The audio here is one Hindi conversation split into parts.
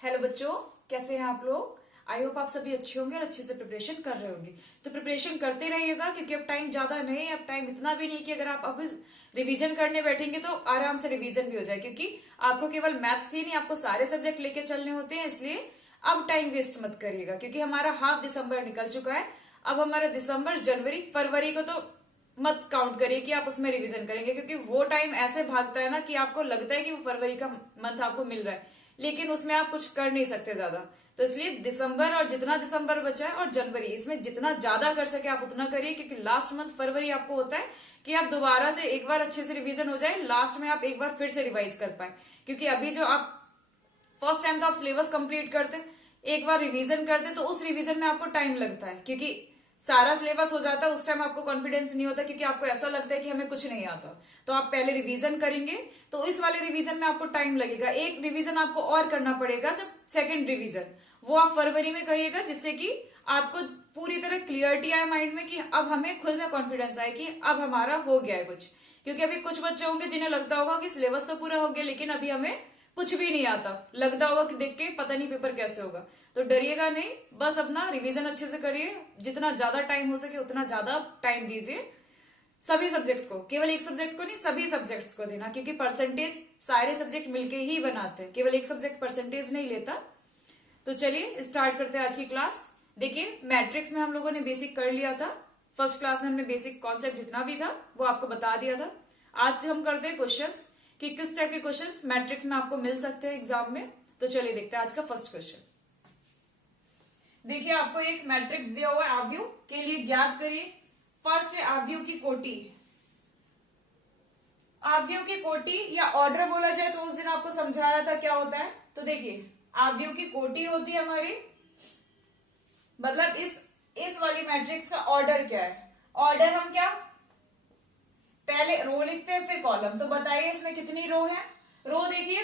हेलो बच्चों, कैसे हैं आप लोग। आई होप आप सभी अच्छे होंगे और अच्छे से प्रिपरेशन कर रहे होंगे। तो प्रिपरेशन करते रहिएगा क्योंकि अब टाइम ज्यादा नहीं है। अब टाइम इतना भी नहीं कि अगर आप अब रिवीजन करने बैठेंगे तो आराम से रिवीजन भी हो जाए, क्योंकि आपको केवल मैथ्स ही नहीं, आपको सारे सब्जेक्ट लेके चलने होते हैं। इसलिए अब टाइम वेस्ट मत करिएगा, क्योंकि हमारा हाफ दिसंबर निकल चुका है। अब हमारा दिसंबर, जनवरी, फरवरी को तो मत काउंट करिए कि आप उसमें रिवीजन करेंगे, क्योंकि वो टाइम ऐसे भागता है ना कि आपको लगता है कि वो फरवरी का मंथ आपको मिल रहा है, लेकिन उसमें आप कुछ कर नहीं सकते ज्यादा। तो इसलिए दिसंबर, और जितना दिसंबर बचा है, और जनवरी, इसमें जितना ज्यादा कर सके आप उतना करिए, क्योंकि लास्ट मंथ फरवरी आपको होता है कि आप दोबारा से एक बार अच्छे से रिवीजन हो जाए, लास्ट में आप एक बार फिर से रिवाइज कर पाए। क्योंकि अभी जो आप फर्स्ट टाइम तो आप सिलेबस कंप्लीट करते, एक बार रिवीजन करते, तो उस रिवीजन में आपको टाइम लगता है, क्योंकि सारा सिलेबस हो जाता है। उस टाइम आपको कॉन्फिडेंस नहीं होता, क्योंकि आपको ऐसा लगता है कि हमें कुछ नहीं आता। तो आप पहले रिवीजन करेंगे, तो इस वाले रिवीजन में आपको टाइम लगेगा। एक रिवीजन आपको और करना पड़ेगा, जब सेकंड रिवीजन, वो आप फरवरी में करिएगा, जिससे कि आपको पूरी तरह क्लियरिटी आए माइंड में कि अब हमें खुद में कॉन्फिडेंस आए कि अब हमारा हो गया है कुछ। क्योंकि अभी कुछ बच्चे होंगे जिन्हें लगता होगा कि सिलेबस तो पूरा हो गया, लेकिन अभी हमें कुछ भी नहीं आता, लगता होगा कि देख के पता नहीं पेपर कैसे होगा। तो डरिएगा नहीं, बस अपना रिवीजन अच्छे से करिए, जितना ज्यादा टाइम हो सके उतना ज्यादा टाइम दीजिए सभी सब्जेक्ट को, केवल एक सब्जेक्ट को नहीं, सभी सब्जेक्ट्स को देना, क्योंकि परसेंटेज सारे सब्जेक्ट मिलके ही बनाते हैं, केवल एक सब्जेक्ट परसेंटेज नहीं लेता। तो चलिए स्टार्ट करते हैं आज की क्लास। देखिए, मैट्रिक्स में हम लोगों ने बेसिक कर लिया था। फर्स्ट क्लास में हमने बेसिक कॉन्सेप्ट जितना भी था वो आपको बता दिया था। आज हम करते हैं क्वेश्चंस कि किस टाइप के क्वेश्चंस मैट्रिक्स में आपको मिल सकते हैं एग्जाम में। तो चलिए देखते हैं आज का फर्स्ट क्वेश्चन। देखिए, आपको एक मैट्रिक्स दिया हुआ है, आव्यूह के लिए ज्ञात करिए। फर्स्ट है आव्यूह की कोटि। आव्यूह की कोटि या ऑर्डर बोला जाए तो उस दिन आपको समझाया था क्या होता है। तो देखिए, आव्यूह की कोटि होती है हमारी, मतलब इस वाली मैट्रिक्स का ऑर्डर क्या है। ऑर्डर हम क्या, पहले रो लिखते हैं फिर कॉलम। तो बताइए इसमें कितनी रो है। रो देखिए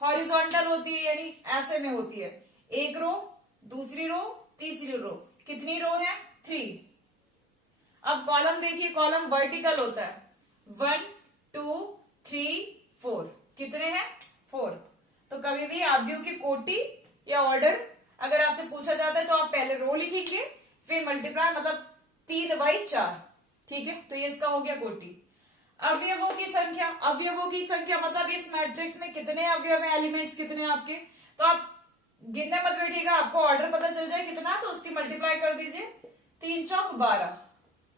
हॉरिजॉन्टल होती है, यानी ऐसे में होती है। एक रो, दूसरी रो, तीसरी रो। कितनी रो है? 3। अब कॉलम देखिए, कॉलम वर्टिकल होता है। 1 2 3 4। कितने हैं? 4। तो कभी भी आव्यूह की कोटि या ऑर्डर अगर आपसे पूछा जाता है तो आप पहले रो लिखेंगे, फिर मल्टीप्लाई, मतलब 3/4। ठीक है, तो ये इसका हो गया कोटि। अवयवों की संख्या, अवयवों की संख्या मतलब इस मैट्रिक्स में कितने अवयव हैं, एलिमेंट्स कितने हैं आपके। तो आप गिनने मत बैठिएगा, आपको ऑर्डर पता चल जाए कितना, तो उसकी मल्टीप्लाई कर दीजिए। 3 चौक 12।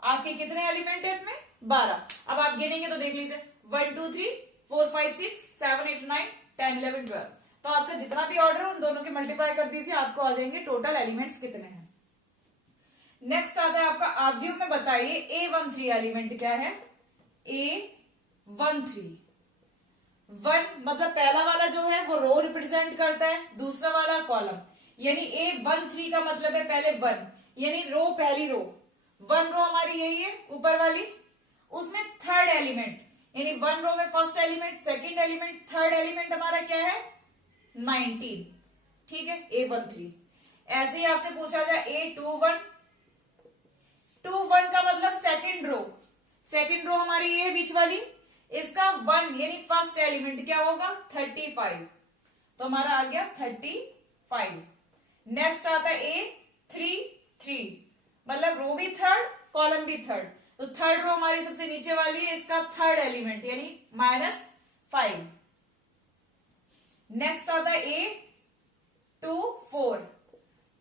आपके कितने एलिमेंट है इसमें? 12। अब आप गिनेंगे तो देख लीजिए, 1 2 3 4 5 6 7 8 9 10 11 12। तो आपका जितना भी ऑर्डर है उन दोनों की मल्टीप्लाई कर दीजिए, आपको आ जाएंगे टोटल एलिमेंट्स कितने हैं। नेक्स्ट आता है आपका आव्यूह में, बताइए A13 एलिमेंट क्या है। A13 1 मतलब पहला वाला जो है वो रो रिप्रेजेंट करता है, दूसरा वाला कॉलम। यानी A13 का मतलब है पहले 1, यानी रो, पहली रो 1 रो हमारी यही है ऊपर वाली, उसमें थर्ड एलिमेंट, यानी 1 रो में first element, second element, third element हमारा क्या है? 19। ठीक है, A13। ऐसे ही आपसे पूछा जाए A21। 21 का मतलब सेकंड रो, सेकंड रो हमारी ये बीच वाली, इसका 1 यानी फर्स्ट एलिमेंट क्या होगा? 35। तो हमारा आ गया 35। नेक्स्ट आता है A33, मतलब रो भी थर्ड, कॉलम भी थर्ड। तो थर्ड रो हमारी सबसे नीचे वाली है, इसका थर्ड एलिमेंट यानी -5। नेक्स्ट आता है A24।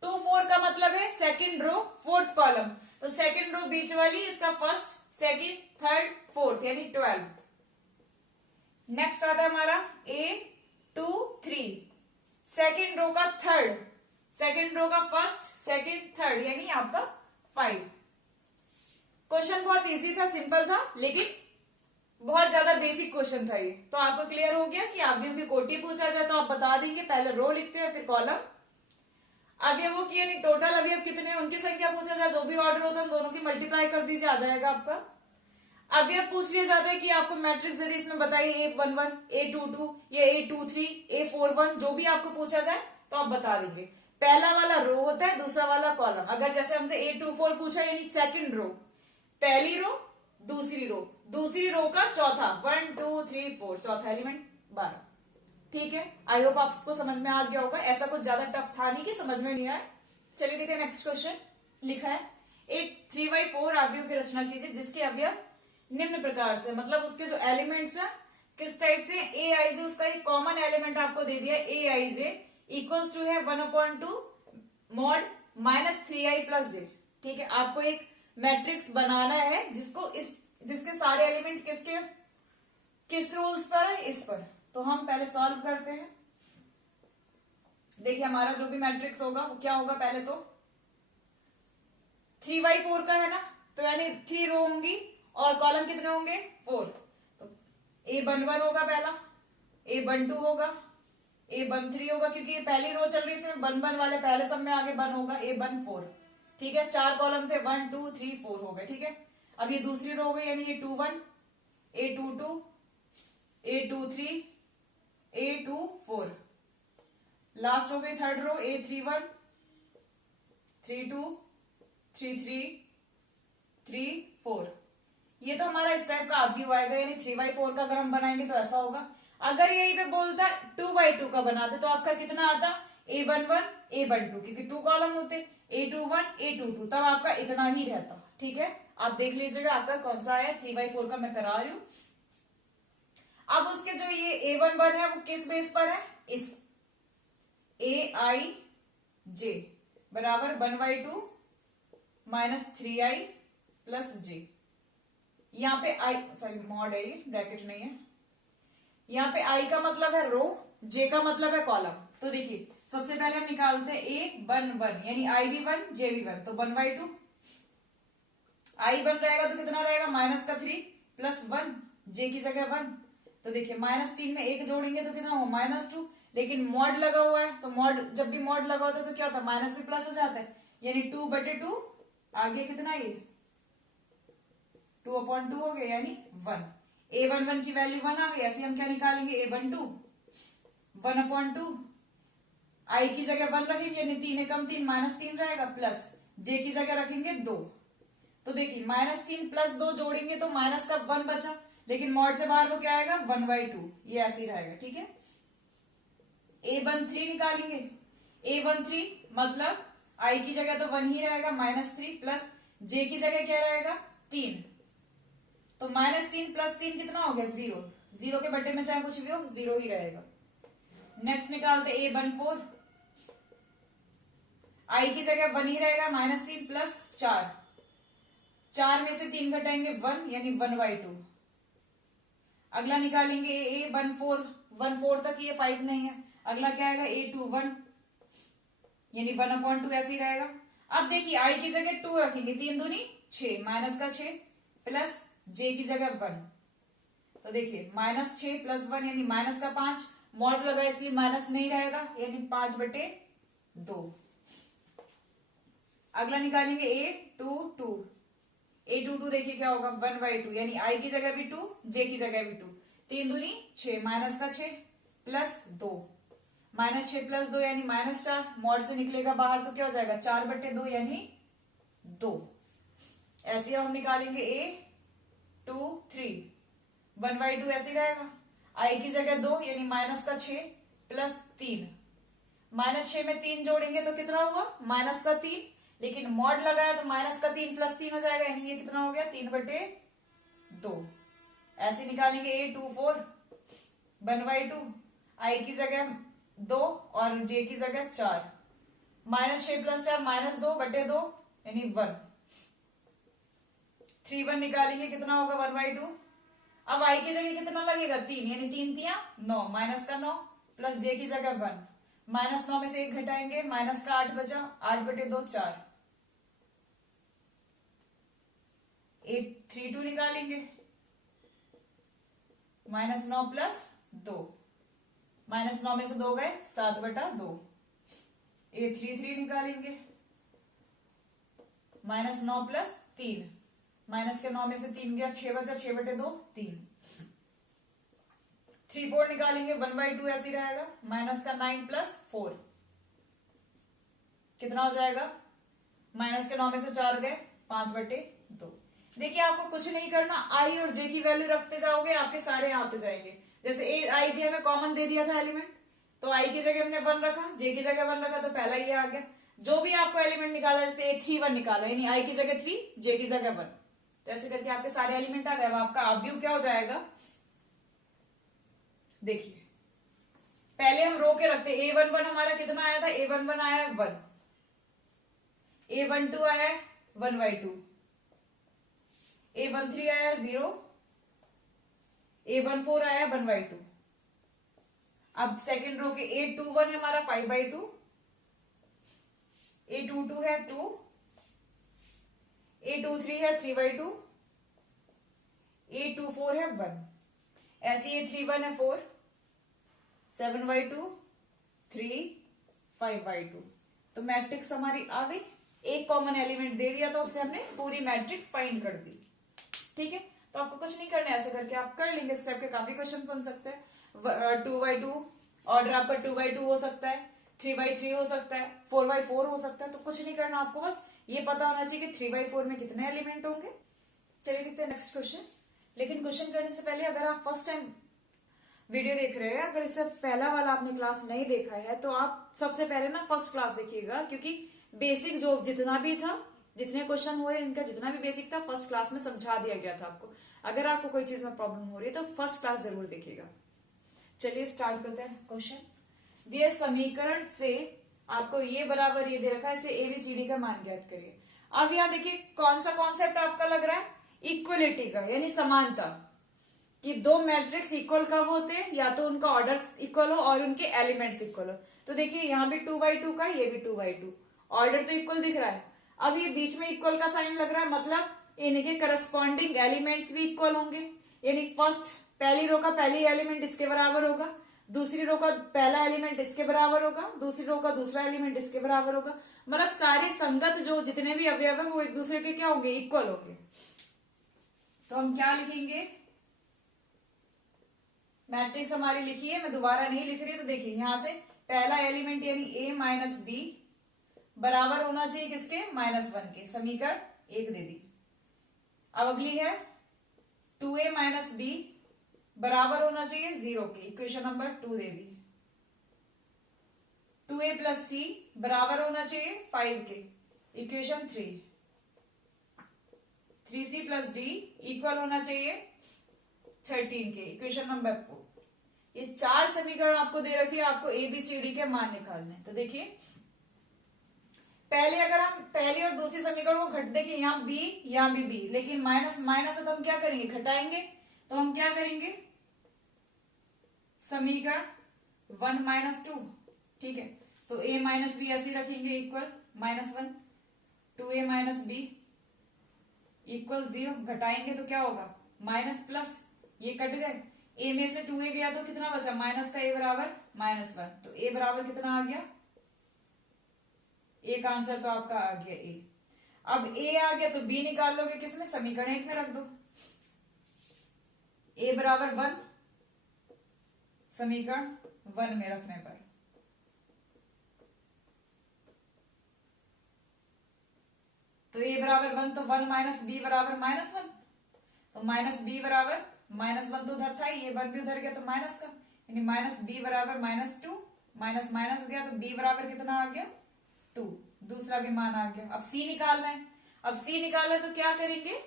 24 का मतलब है सेकंड रो, फोर्थ कॉलम। तो सेकंड रो बीच वाली, इसका फर्स्ट, सेकंड, थर्ड, फोर्थ यानी 12। नेक्स्ट आता है हमारा A23, सेकंड रो का थर्ड, सेकंड रो का फर्स्ट, सेकंड, थर्ड यानी आपका 5। क्वेश्चन बहुत इजी था, सिंपल था, लेकिन बहुत ज्यादा बेसिक क्वेश्चन था ये। तो आपको क्लियर हो गया कि आव्यूह की कोटि पूछा जाए तो आप बता देंगे, पहले रो लिखते हैं फिर कॉलम। अवयवों की यानी टोटल अवयव कितने हैं उनकी संख्या पूछा जाए, जो भी ऑर्डर होता है दोनों की मल्टीप्लाई कर दीजिए, आ जाएगा आपका। अवयव पूछ लिया जाता है कि आपको मैट्रिक्स यदि इसमें बताइए A11, A22 या A23, A41, जो भी आपको पूछा जाए तो आप बता देंगे। पहला वाला रो होता है, दूसरा वाला कॉलम। अगर जैसे हमसे A24 पूछा यानी सेकंड रो, पहली रो, दूसरी रो, दूसरी रो का चौथा, 1 2 3 4, चौथा एलिमेंट 12। ठीक है, आई होप आपको समझ में आ गया होगा, ऐसा कुछ ज्यादा टफ था नहीं कि समझ में नहीं आया। चलिए देखते हैं नेक्स्ट क्वेश्चन। लिखा है एक 3/4 अवयव की रचना कीजिए जिसके अवयव निम्न प्रकार से, मतलब उसके जो एलिमेंट्स है किस टाइप से, ए आई जे, उसका एक कॉमन एलिमेंट आपको दे दिया ए आई जे इक्वल्स टू है 1/2 मॉड -3i+j। ठीक है, आपको एक मैट्रिक्स बनाना है जिसके सारे एलिमेंट किस रूल्स पर है, इस पर। तो हम पहले सॉल्व करते हैं। देखिए हमारा जो भी मैट्रिक्स होगा वो क्या होगा, पहले तो 3/4 का है ना, तो यानी 3 रो होंगी और कॉलम कितने होंगे 4। तो A11 होगा पहला, A12 होगा, A13 होगा, क्योंकि ये पहली रो चल रही है इसमें 1 वाले पहले सब में आगे 1 होगा, A14। ठीक है, 4 कॉलम थे, 1 2 3 4 हो गए। ठीक है, अब ये दूसरी रो हो गई, यानी A21, A22, A23, A24। Last हो गई थर्ड रो, A31, 32, 33, 34। ये तो हमारा इस टाइप का अवयव आएगा, यानी 3/4 का अगर हम बनाएंगे तो ऐसा होगा। अगर यही पे बोलता 2/2 का बनाते तो आपका कितना आता, A11, A12, क्योंकि 2 कॉलम होते, A21, A22, तब आपका इतना ही रहता। ठीक है, आप देख लीजिएगा आपका कौन सा है, 3/4 का मैं करा रही हूं। अब उसके जो ये A11 है वो किस बेस पर है, इस AIJ बराबर 1/2 -3i+j। यहाँ पे आई, सॉरी मॉड है ये, ब्रैकेट नहीं है। यहाँ पे आई का मतलब है रो, जे का मतलब है कॉलम। तो देखिए सबसे पहले हम निकालते हैं A11, यानी आई भी 1 जे भी 1, तो 1/2 आई 1 रहेगा तो कितना रहेगा, -3 + 1, जे की जगह 1। तो देखिए -3 में 1 जोड़ेंगे तो कितना हो, -2, लेकिन मॉड लगा हुआ है, तो मॉड जब भी मॉड लगा होता है तो क्या होता है, माइनस भी प्लस हो जाता है, यानी 2/2 आगे कितना, ये 2/2 हो गया, यानी 1। A11 की वैल्यू 1 आ गई, ऐसे हम क्या निकालेंगे, A12 1/2, आई की जगह 1 रखेंगे, यानी 3 एकम 3 -3 रहेगा, प्लस जे की जगह रखेंगे 2। तो देखिए -3 + 2 जोड़ेंगे तो माइनस का 1 बचा, लेकिन मॉड से बाहर वो क्या आएगा, 1/2, ये ऐसे ही रहेगा। ठीक है, A13 निकालेंगे, A13 मतलब आई की जगह तो 1 ही रहेगा, -3, प्लस जे की जगह क्या रहेगा 3, तो -3 + 3 कितना हो गया, 0। 0 के बट्टे में चाहे कुछ भी हो 0 ही रहेगा। नेक्स्ट निकालते A14, आई की जगह 1 ही रहेगा, -3 + 4, 4 में से 3 घटाएंगे 1, यानी 1/2। अगला निकालेंगे A14, 1/4 तक, ये 5 नहीं है। अगला क्या आएगा, A21, यानी 1/2 ऐसे ही रहेगा। अब देखिए आई की जगह 2 रखेंगे, 3 दूनी 6, माइनस का 6, प्लस जे की जगह 1, तो देखिए -6 + 1 यानी -5, मॉड लगा इसलिए माइनस नहीं रहेगा, यानी 5/2। अगला निकालेंगे A22, A22 देखिए क्या होगा, 1/2, यानी आई की जगह भी 2, जे की जगह भी 2, 3 दूनी 6, माइनस का 6, प्लस 2, -6 + 2 यानी -4, मॉड से निकलेगा बाहर तो क्या हो जाएगा, 4/2 यानी 2। ऐसे हम निकालेंगे A23, 1/2 ऐसे ही रहेगा, आई की जगह 2 यानी -6 + 3, -6 में 3 जोड़ेंगे तो कितना हुआ, -3, लेकिन मॉड लगाया तो -3 + 3 हो जाएगा, यानी ये कितना हो गया, 3/2। ऐसे निकालेंगे A24, 1/2, आई की जगह 2 और जे की जगह 4, -6 + 4 -2/2 यानी 1। 3/1 निकालेंगे कितना होगा, 1/2। अब आई की जगह कितना लगेगा, 3, यानी 3 3 9, माइनस का 9, प्लस जे की जगह 1, -9 में से 1 घटाएंगे, माइनस का 8 बचा, 8/2 4। 832 निकालेंगे, -9 + 2, -9 में से 2 गए, 7/2। A33 निकालेंगे, -9 + 3, माइनस के 9 में से 3 गया, 6 बचा, 6/2 3। 34 निकालेंगे, 1/2 ऐसे ही रहेगा, माइनस का 9 + 4 कितना हो जाएगा, माइनस के 9 में से 4 गए, 5/2। देखिए आपको कुछ नहीं करना, आई और जे की वैल्यू रखते जाओगे आपके सारे आते जाएंगे, जैसे ए आई जे हमें कॉमन दे दिया था एलिमेंट, तो आई की जगह हमने 1 रखा, जे की जगह 1 रखा, तो पहला ये आ गया। जो भी आपको एलिमेंट निकाला, जैसे 3 1 निकाला, यानी आई की जगह 3, जे की जगह 1, तो ऐसे करके आपके सारे एलिमेंट आ गए। अब आपका व्यू क्या हो जाएगा, देखिए पहले हम रो के रखते, A11 हमारा कितना आया था, A11 आया है 1, A12 आया है 1/2, A13 आया है 0, A14 आया है 1/2। अब सेकेंड रो के A21 है हमारा 5/2, A22 है 2, A23 है 3/2, A24 है 1, ऐसे A31 है 4, 7/2, 3, 5/2। तो मैट्रिक्स हमारी आ गई, एक कॉमन एलिमेंट दे दिया तो उससे हमने पूरी मैट्रिक्स फाइंड कर दी। ठीक है, तो आपको कुछ नहीं करना है, ऐसे करके आप कर लेंगे। इस टाइप के काफी क्वेश्चन बन सकते हैं। 2/2 ऑर्डर आपका 2/2 हो सकता है, 3/3 हो सकता है, 4/4 हो सकता है। तो कुछ नहीं करना, आपको बस ये पता होना चाहिए कि 3/4 में कितने एलिमेंट होंगे। चलिए देखते हैं नेक्स्ट क्वेश्चन। लेकिन क्वेश्चन करने से पहले, अगर आप फर्स्ट टाइम वीडियो देख रहे हैं, अगर इससे पहला वाला आपने क्लास नहीं देखा है, तो आप सबसे पहले ना फर्स्ट क्लास देखिएगा, क्योंकि बेसिक जो जितना भी था, जितने क्वेश्चन हुए, इनका जितना भी बेसिक था फर्स्ट क्लास में समझा दिया गया था आपको। अगर आपको कोई चीज में प्रॉब्लम हो रही है तो फर्स्ट क्लास जरूर देखिएगा। चलिए स्टार्ट करते हैं क्वेश्चन। दिए समीकरण से आपको ये बराबर ये दे रखा है, इसे ABCD का मान ज्ञात करिए। अब यहाँ देखिए कौन सा कॉन्सेप्ट आपका लग रहा है, इक्वलिटी का, यानी समानता, कि दो मैट्रिक्स इक्वल कब होते हैं, या तो उनका ऑर्डर इक्वल हो और उनके एलिमेंट्स इक्वल हो। तो देखिए यहाँ भी 2/2 का, ये भी 2/2, ऑर्डर तो इक्वल दिख रहा है। अब ये बीच में इक्वल का साइन लग रहा है, मतलब इनके करस्पॉन्डिंग एलिमेंट्स भी इक्वल होंगे। यानी फर्स्ट पहली रो का पहली एलिमेंट इसके बराबर होगा, दूसरी रो का पहला एलिमेंट इसके बराबर होगा, दूसरी रो का दूसरा एलिमेंट इसके बराबर होगा। मतलब सारे संगत जो जितने भी अवयव है वो एक दूसरे के क्या होंगे, इक्वल होंगे। तो हम क्या लिखेंगे, मैट्रिक्स हमारी लिखी है, मैं दोबारा नहीं लिख रही, तो देखिए यहां से पहला एलिमेंट यानी A - B बराबर होना चाहिए किसके, -1 के। समीकरण 1 दे दी। अब अगली है 2A - B बराबर होना चाहिए 0 के, इक्वेशन नंबर 2 दे दी। 2A + C बराबर होना चाहिए 5 के, इक्वेशन 3। 3C + D इक्वल होना चाहिए 13 के, इक्वेशन नंबर 4। ये 4 समीकरण आपको दे रखी है, आपको ABCD के मान निकालने। तो देखिए पहले अगर हम पहली और दूसरी समीकरण को घट देंगे, यहाँ B यहाँ भी B, लेकिन माइनस माइनस है तो हम क्या करेंगे, घटाएंगे। तो हम क्या करेंगे, समीकरण 1 - 2, ठीक है, तो A - B ऐसे रखेंगे, इक्वल -1, 2A - B इक्वल 0, घटाएंगे तो क्या होगा, माइनस प्लस, ये कट गए, A में से 2A गया तो कितना बचा, माइनस का A बराबर -1, तो A बराबर कितना आ गया, A का आंसर तो आपका आ गया A। अब A आ गया तो B निकाल लोगे किसमें, समीकरण 1 में रख दो। A बराबर 1, समीकरण 1 में रखने पर तो A बराबर 1, तो 1 - B बराबर -1, तो -B बराबर -1 तो उधर था, ये 1 भी उधर गया तो माइनस का, यानी -B बराबर -2, माइनस माइनस गया तो B बराबर कितना आ गया 2, दूसरा भी मान आ गया। अब C निकालना है, अब C निकालना है तो क्या करेंगे,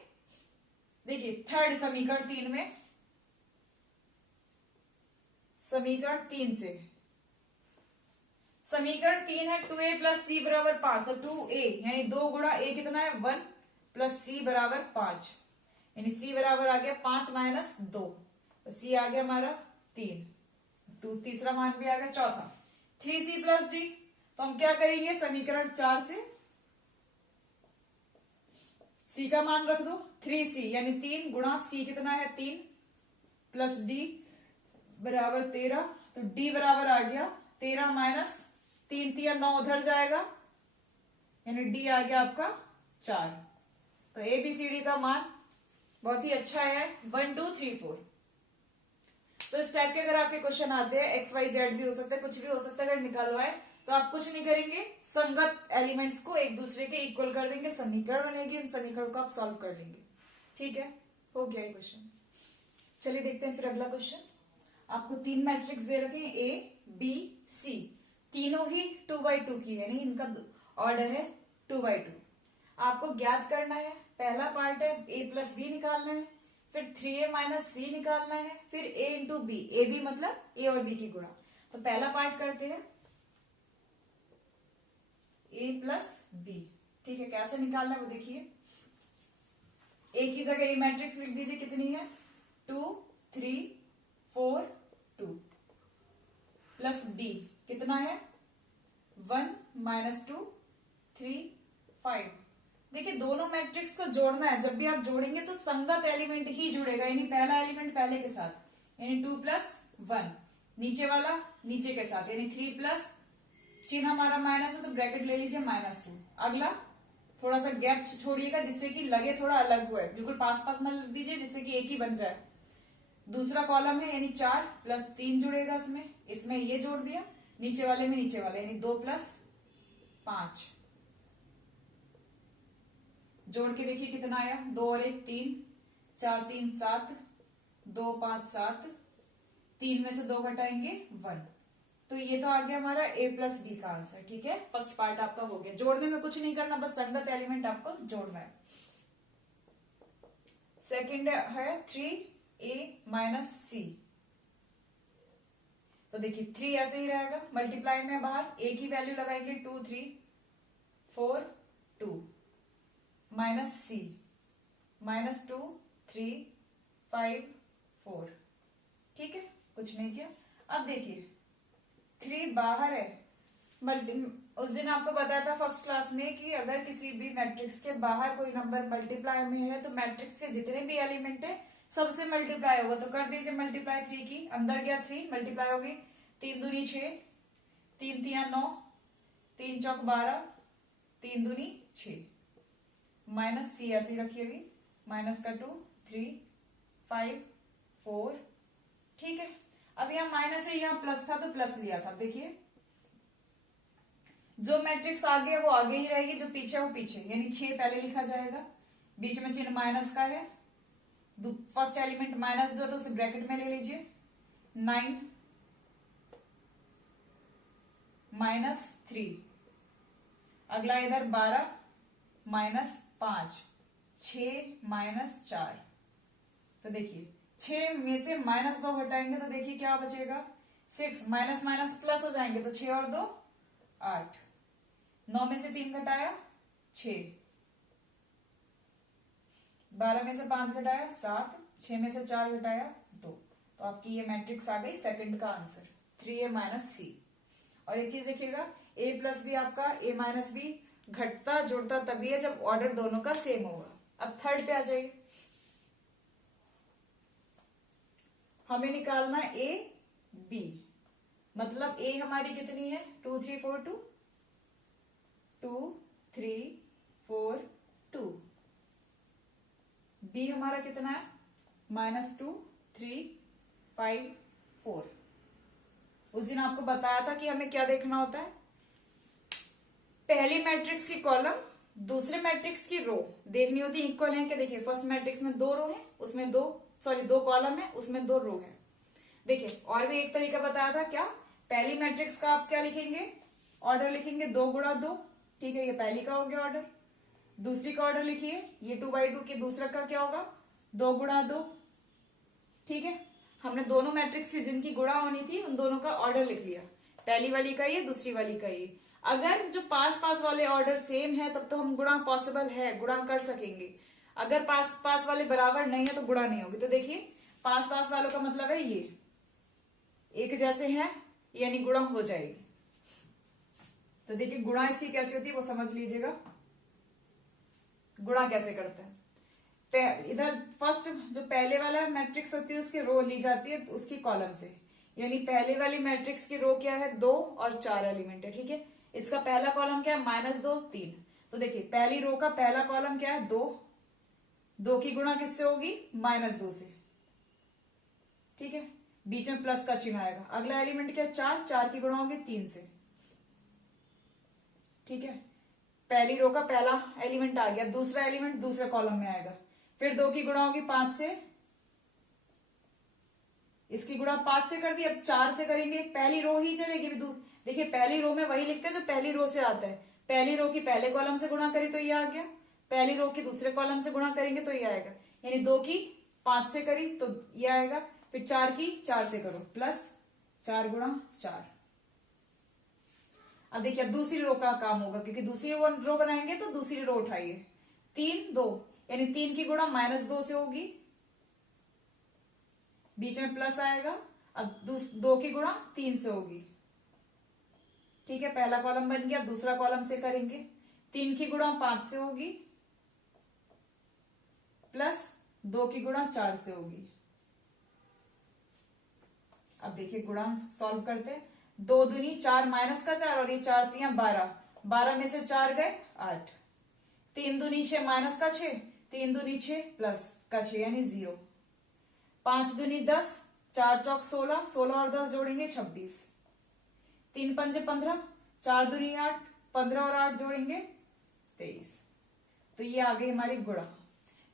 देखिए थर्ड समीकरण 3 में, समीकरण 3 से, समीकरण 3 है 2A + C बराबर 5, तो 2A यानी 2 गुणा A कितना है 1 + C बराबर 5, यानी C बराबर आ गया 5 - 2, तो C आ गया हमारा 3, तीसरा मान भी आ गया। चौथा 3C + D, तो हम क्या करेंगे, समीकरण 4 से C का मान रख दो, 3C यानी 3 गुणा C कितना है 3 + D बराबर 13, तो D बराबर आ गया 13 - 3 3 9 उधर जाएगा, यानी D आ गया आपका 4। तो ABCD का मान बहुत ही अच्छा है, 1 2 3 4। तो इस टाइप के अगर आपके क्वेश्चन आते हैं, XYZ भी हो सकता है, कुछ भी हो सकता है, अगर निकालवाए तो आप कुछ नहीं करेंगे, संगत एलिमेंट्स को एक दूसरे के इक्वल कर देंगे, समीकरण बनेगी, इन समीकरण को आप सॉल्व कर लेंगे। ठीक है, हो गया ये क्वेश्चन। चलिए देखते हैं फिर अगला क्वेश्चन। आपको 3 मैट्रिक्स दे रखे हैं, ए बी सी, तीनों ही 2x2 की, यानी इनका ऑर्डर है 2x2। आपको ज्ञात करना है, पहला पार्ट है a प्लस बी निकालना है, फिर 3a माइनस सी निकालना है, फिर a into B, A B मतलब a और b की गुणा। तो पहला पार्ट करते हैं a प्लस बी, ठीक है। कैसे निकालना है वो देखिए। ए की जगह ए मैट्रिक्स लिख दीजिए, कितनी है 2 3 4 2, प्लस बी कितना है 1 माइनस 2 3 5। देखिए दोनों मैट्रिक्स को जोड़ना है, जब भी आप जोड़ेंगे तो संगत एलिमेंट ही जुड़ेगा, यानी पहला एलिमेंट पहले के साथ, यानी 2 प्लस 1, नीचे वाला नीचे के साथ, यानी 3 प्लस, चिन्ह हमारा माइनस है तो ब्रैकेट ले लीजिए -2। अगला थोड़ा सा गैप छोड़िएगा जिससे कि लगे थोड़ा अलग हुए, बिल्कुल पास पास में लिख दीजिए जिससे कि एक ही बन जाए। दूसरा कॉलम है यानी 4 प्लस 3 जुड़ेगा, इसमें ये जोड़ दिया, नीचे वाले में नीचे वाले, यानी 2 प्लस 5 जोड़ के देखिए कितना आया, 2 और 1 3, 4 3 7, 2 5 7, 3 में से 2 घटाएंगे 1, तो ये तो आ गया हमारा a प्लस बी का आंसर, ठीक है। फर्स्ट पार्ट आपका हो गया, जोड़ने में कुछ नहीं करना, बस संगत एलिमेंट आपको जोड़ना है। सेकंड है 3a माइनस सी, तो देखिए 3 ऐसे ही रहेगा, मल्टीप्लाई में बाहर a की वैल्यू लगाएंगे 2 3 4 2, माइनस सी -2 3 5 4, ठीक है, कुछ नहीं किया। अब देखिए 3 बाहर है, उस दिन आपको बताया था फर्स्ट क्लास में कि अगर किसी भी मैट्रिक्स के बाहर कोई नंबर मल्टीप्लाई में है तो मैट्रिक्स के जितने भी एलिमेंट है सबसे मल्टीप्लाई होगा, तो कर दीजिए मल्टीप्लाई 3 की, अंदर गया 3 मल्टीप्लाई होगी, 3 दूनी 6, 3 तिया 9, 3 चौक 12, 3 दूनी 6, माइनस सी ऐसी रखिए अभी, माइनस का 2 3 5 4, ठीक है। अब यहाँ माइनस है, यहाँ प्लस था तो प्लस लिया था, देखिए जो मैट्रिक्स आगे है वो आगे ही रहेगी, जो पीछे है वो पीछे, यानी 6 पहले लिखा जाएगा, बीच में चिन्ह माइनस का है, फर्स्ट एलिमेंट -2 तो उसे ब्रैकेट में ले लीजिए, 9 -3, अगला इधर 12 -5, 6 -4, तो देखिए 6 में से -2 घटाएंगे तो देखिए क्या बचेगा 6, माइनस माइनस प्लस हो जाएंगे तो 6 और 2 8, 9 में से 3 घटाया 6, 12 में से 5 घटाया 7, 6 में से 4 घटाया 2, तो आपकी ये मैट्रिक्स आ गई सेकंड का आंसर 3a माइनस सी। और एक चीज देखिएगा, a प्लस बी आपका a माइनस बी घटता जुड़ता तभी है जब ऑर्डर दोनों का सेम होगा। अब थर्ड पे आ जाइए, हमें निकालना a b, मतलब a हमारी कितनी है 2 3 4 2, 2 3 4 2, b हमारा कितना है -2 3 5 4। उस दिन आपको बताया था कि हमें क्या देखना होता है, पहली मैट्रिक्स की कॉलम दूसरे मैट्रिक्स की रो देखनी होती है, इक्वल है क्या। देखिए फर्स्ट मैट्रिक्स में 2 रो है, उसमें 2 कॉलम है, उसमें 2 रो है। देखिए और भी एक तरीका बताया था, क्या पहली मैट्रिक्स का आप क्या लिखेंगे, ऑर्डर लिखेंगे 2 गुणा 2, ठीक है, ये पहली का हो गया ऑर्डर। दूसरी का ऑर्डर लिखिए, ये 2/2 के दूसरा का क्या होगा 2 गुणा 2, ठीक है। हमने दोनों मैट्रिक्स की जिनकी गुणा होनी थी उन दोनों का ऑर्डर लिख लिया, पहली वाली का ये, दूसरी वाली का ये। अगर जो पास पास वाले ऑर्डर सेम है तब तो हम गुणा पॉसिबल है, गुणा कर सकेंगे। अगर पास पास वाले बराबर नहीं है तो गुणा नहीं होगी। तो देखिए पास पास वालों का मतलब है ये एक जैसे हैं, यानी गुणा हो जाएगी। तो देखिए गुणा इसकी कैसे होती है वो समझ लीजिएगा, गुणा कैसे करते हैं। इधर फर्स्ट जो पहले वाला मैट्रिक्स होती है उसकी रो ली जाती है उसकी कॉलम से, यानी पहले वाली मैट्रिक्स की रो क्या है 2 और 4 एलिमेंट है, ठीक है। इसका पहला कॉलम क्या है -2 3, तो देखिए पहली रो का पहला कॉलम क्या है 2, 2 की गुणा किससे होगी -2 से, ठीक है, बीच में प्लस का चिन्ह आएगा। अगला एलिमेंट क्या है 4, 4 की गुणा होगी 3 से, ठीक है। पहली रो का पहला एलिमेंट आ गया, दूसरा एलिमेंट दूसरे कॉलम में आएगा, फिर 2 की गुणा होगी 5 से, इसकी गुणा 5 से कर दी, अब 4 से करेंगे, पहली रो ही चलेगी। देखिए पहली रो में वही लिखते हैं जो पहली रो से आता है। पहली रो की पहले कॉलम से गुणा करी तो ये आ गया, पहली रो की दूसरे कॉलम से गुणा करेंगे तो ये आएगा, यानी 2 की 5 से करी तो ये आएगा, फिर 4 की 4 से करो प्लस 4 गुणा 4। अब देखिए अब दूसरी रो का काम होगा, क्योंकि दूसरी रो बनाएंगे तो दूसरी रो उठाइए, 3 2, यानी 3 की गुणा -2 से होगी, बीच में प्लस आएगा। अब 2 की गुणा 3 से होगी, ठीक है, पहला कॉलम बन गया। अब दूसरा कॉलम से करेंगे, 3 की गुणा 5 से होगी प्लस 2 की गुणा 4 से होगी। अब देखिए गुणा सॉल्व करते हैं, 2 दूनी 4 माइनस का 4 और ये 4 3 12, 12 में से 4 गए 8, 3 दूनी 6 माइनस का 6, 3 दूनी 6 प्लस का 6 यानी 0, 5 दूनी 10, 4 चौक 16, 16 और 10 जोड़ेंगे 26, 3 पंजे 15, 4 दूनी 8, 15 और 8 जोड़ेंगे 23। तो ये आ गई हमारी गुणा।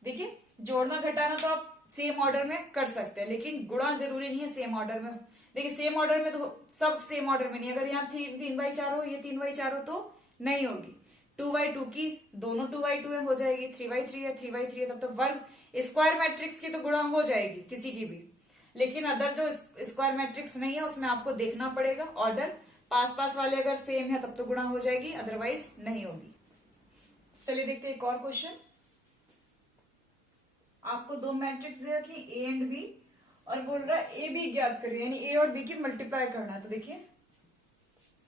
देखिए जोड़ना घटाना तो आप सेम ऑर्डर में कर सकते हैं, लेकिन गुणा जरूरी नहीं है सेम ऑर्डर में। देखिए सेम ऑर्डर में तो सब सेम ऑर्डर में नहीं, अगर यहाँ 3/4 हो, ये 3/4 हो तो नहीं होगी। 2/2 की दोनों 2/2 है हो जाएगी, 3/3 है 3/3 है, तब तो वर्ग स्क्वायर मैट्रिक्स की तो गुणा हो जाएगी किसी की भी। लेकिन अदर जो स्क्वायर मैट्रिक्स नहीं है उसमें आपको देखना पड़ेगा ऑर्डर, पास पास वाले अगर सेम है तब तो गुणा हो जाएगी, अदरवाइज नहीं होगी। चलिए देखते हैं एक और क्वेश्चन। आपको 2 मैट्रिक्स दे रखी ए एंड बी और बोल रहा है ए बी ज्ञात करिए, यानी ए और बी की मल्टीप्लाई करना है। तो देखिए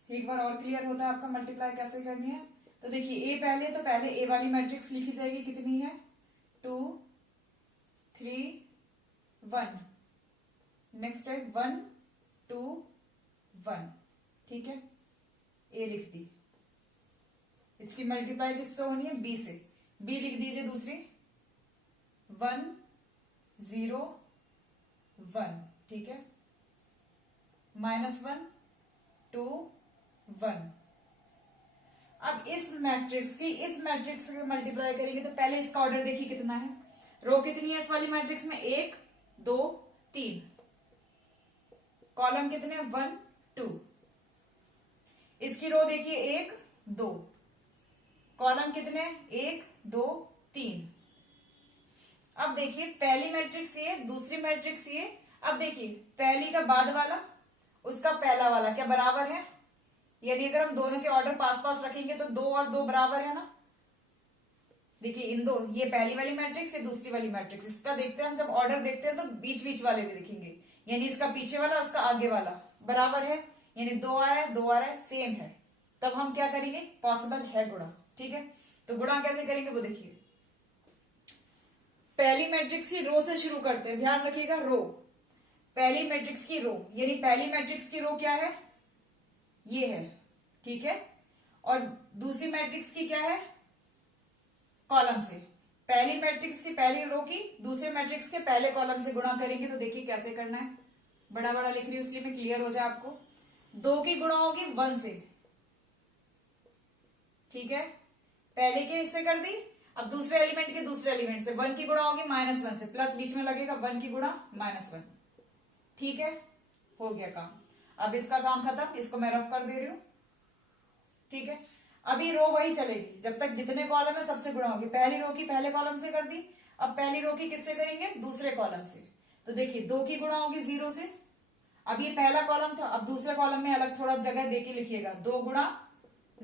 एक बार और क्लियर होता है आपका मल्टीप्लाई कैसे करनी है। तो देखिए ए पहले, तो पहले ए वाली मैट्रिक्स लिखी जाएगी, कितनी है 2 3 1, नेक्स्ट है 1 2 1, ठीक है, ए लिख दी। इसकी मल्टीप्लाई किससे होनी है, बी से, बी लिख दीजिए दूसरी 1 0 1, ठीक है, -1 2 1। अब इस मैट्रिक्स की मल्टीप्लाई करेंगे तो पहले इसका ऑर्डर देखिए कितना है, रो कितनी है इस वाली मैट्रिक्स में 1 2 3, कॉलम कितने 1 2, इसकी रो देखिए 1 2, कॉलम कितने 1 2 3। अब देखिए पहली मैट्रिक्स ये, दूसरी मैट्रिक्स ये। अब देखिए पहली का बाद वाला उसका पहला वाला क्या बराबर है, यदि अगर हम दोनों के ऑर्डर पास पास रखेंगे तो 2 और 2 बराबर है ना। देखिए इन दो, ये पहली वाली मैट्रिक्स, ये दूसरी वाली मैट्रिक्स, इसका देखते हैं हम जब ऑर्डर देखते हैं तो बीच बीच वाले देखेंगे, यानी इसका पीछे वाला उसका आगे वाला बराबर है, यानी 2 आ रहा है 2 आ रहा है सेम है, तब हम क्या करेंगे पॉसिबल है गुणा, ठीक है। तो गुणा कैसे करेंगे वो देखिए, पहली मैट्रिक्स की रो से शुरू करते हैं, ध्यान रखिएगा रो, पहली मैट्रिक्स की रो, यानी पहली मैट्रिक्स की रो क्या है ये है, ठीक है, और दूसरी मैट्रिक्स की क्या है कॉलम से, पहली मैट्रिक्स की पहली रो की दूसरे मैट्रिक्स के पहले कॉलम से गुणा करेंगे। तो देखिए कैसे करना है, बड़ा बड़ा लिख रही हूं इसलिए मैं क्लियर हो जाए आपको। 2 की गुणा होगी 1 से, ठीक है, पहले के इससे कर दी, अब दूसरे एलिमेंट के दूसरे एलिमेंट से 1 की गुणा होगी -1 से, प्लस बीच में लगेगा 1 की गुणा -1, ठीक है, हो गया काम। अब इसका काम खत्म, इसको मैं रफ कर दे रही हूं, ठीक है। अभी रो वही चलेगी जब तक जितने कॉलम है सबसे गुणा होगी, पहली रो की पहले कॉलम से कर दी, अब पहली रो की किससे करेंगे दूसरे कॉलम से। तो देखिए 2 की गुणा होगी 0 से, अब ये पहला कॉलम था, अब दूसरे कॉलम में अलग थोड़ा जगह देके लिखिएगा, 2 गुणा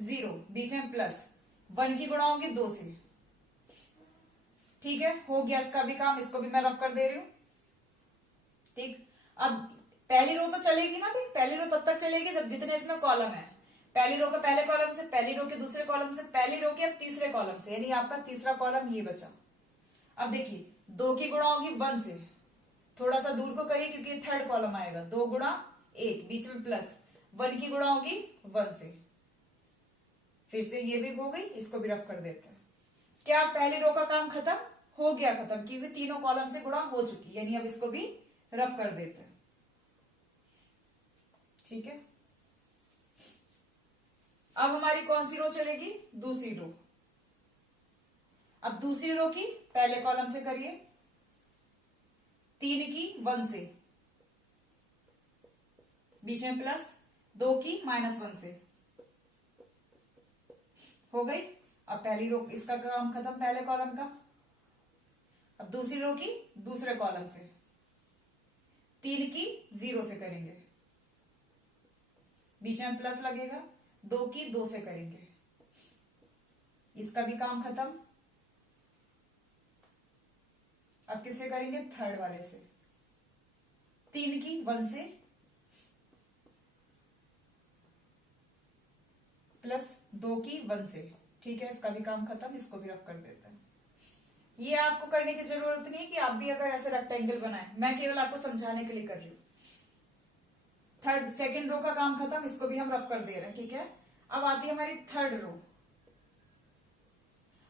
0 बीच में प्लस, 1 की गुणा होगी 2 से, ठीक है, हो गया इसका भी काम, इसको भी मैं रफ कर दे रही हूं, ठीक। अब पहली रो तो चलेगी ना भाई, पहली रो तब तक चलेगी जब जितने इसमें कॉलम है, पहली रो के पहले कॉलम से, पहली रो के दूसरे कॉलम से, पहली रो के अब तीसरे कॉलम से, यानी आपका तीसरा कॉलम ये बचा। अब देखिए 2 की गुणा होगी 1 से, थोड़ा सा दूर को करिए क्योंकि थर्ड कॉलम आएगा, 2 गुणा 1 बीच में प्लस, 1 की गुणा होगी 1 से, फिर से ये भी हो गई, इसको भी रफ कर देते हैं। क्या पहली रो का काम खत्म हो गया, खत्म, क्योंकि तीनों कॉलम से गुणा हो चुकी, यानी अब इसको भी रफ कर देते हैं, ठीक है। अब हमारी कौन सी रो चलेगी दूसरी रो, अब दूसरी रो की पहले कॉलम से करिए, 3 की 1 से, बीच में प्लस, 2 की -1 से हो गई। अब पहली रो इसका काम खत्म, पहले कॉलम का। अब दूसरी रो की दूसरे कॉलम से, 3 की 0 से करेंगे, बीच में प्लस लगेगा, 2 की 2 से करेंगे, इसका भी काम खत्म। अब किससे करेंगे, थर्ड वाले से, 3 की 1 से प्लस 2 की 1 से, ठीक है, इसका भी काम खत्म। इसको भी रफ कर देते हैं। ये आपको करने की जरूरत नहीं है कि आप भी अगर ऐसे रेक्टेंगल बनाए, मैं केवल आपको समझाने के लिए कर रही हूं। थर्ड सेकेंड रो का काम खत्म, इसको भी हम रफ कर दे रहे हैं, ठीक है। अब आती है हमारी थर्ड रो।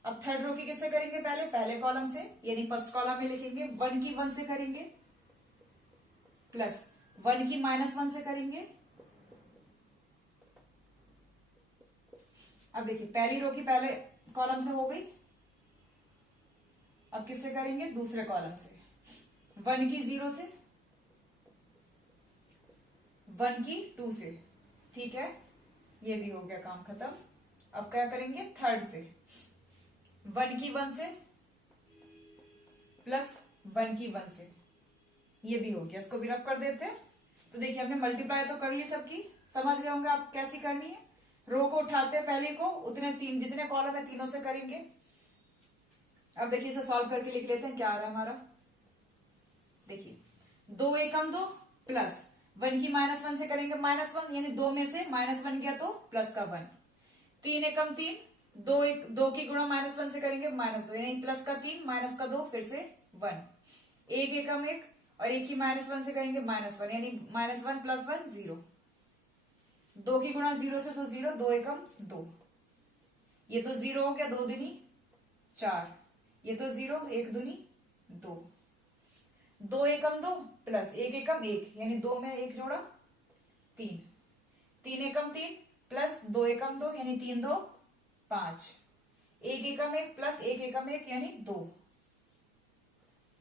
अब थर्ड रो की किससे करेंगे, पहले कॉलम से, यानी फर्स्ट कॉलम में लिखेंगे, 1 की 1 से करेंगे, प्लस 1 की -1 से करेंगे। अब देखिए पहली रो की पहले कॉलम से हो गई, अब किससे करेंगे, दूसरे कॉलम से, 1 की 0 से, 1 की 2 से, ठीक है, ये भी हो गया काम खत्म। अब क्या करेंगे, थर्ड से, 1 की 1 से प्लस 1 की 1 से, ये भी हो गया। इसको भी रफ कर देते हैं। तो देखिए हमने मल्टीप्लाई तो कर ली सबकी, समझ गए होंगे आप कैसी करनी है। रो को उठाते हैं पहले को, उतने तीन जितने कॉलम है तीनों से करेंगे। अब देखिए इसे सॉल्व करके लिख लेते हैं क्या आ रहा है हमारा। देखिए 2 एकम 2 प्लस 1 की -1 से करेंगे -1, यानी 2 में से -1 गया तो प्लस का 1। 3 एकम 3, 2 की गुणा -1 से करेंगे -2, यानी प्लस का 3 माइनस का 2 फिर से 1। 1 एकम 1 और 1 की -1 से करेंगे -1, यानी -1 प्लस 1 0। 2 की गुणा 0 से तो 0, 2 एकम 2, ये तो 0 हो गया, 2 दूनी 4, ये तो 0, 1 दूनी 2। 2 एकम 2 प्लस 1 एकम 1, यानी 2 में 1 जोड़ा 3। 3 एकम 3 प्लस 2 एकम 2, यानी 3 2 5। 1 एकम 1 प्लस 1 एकम 1, यानी 2।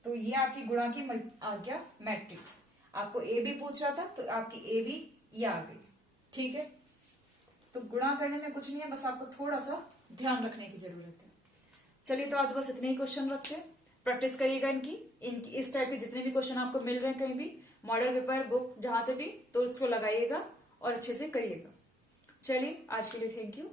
तो ये आपकी गुणा की आ गया मैट्रिक्स। आपको ए भी पूछ रहा था तो आपकी ए भी ये आ गई, ठीक है। तो गुणा करने में कुछ नहीं है, बस आपको थोड़ा सा ध्यान रखने की जरूरत है। चलिए तो आज बस इतने ही क्वेश्चन रखते हैं, प्रैक्टिस करिएगा इनकी इस टाइप के जितने भी क्वेश्चन आपको मिल रहे हैं कहीं भी, मॉडल पेपर बुक जहां से भी, तो उसको लगाइएगा और अच्छे से करिएगा। चलिए आज के लिए थैंक यू।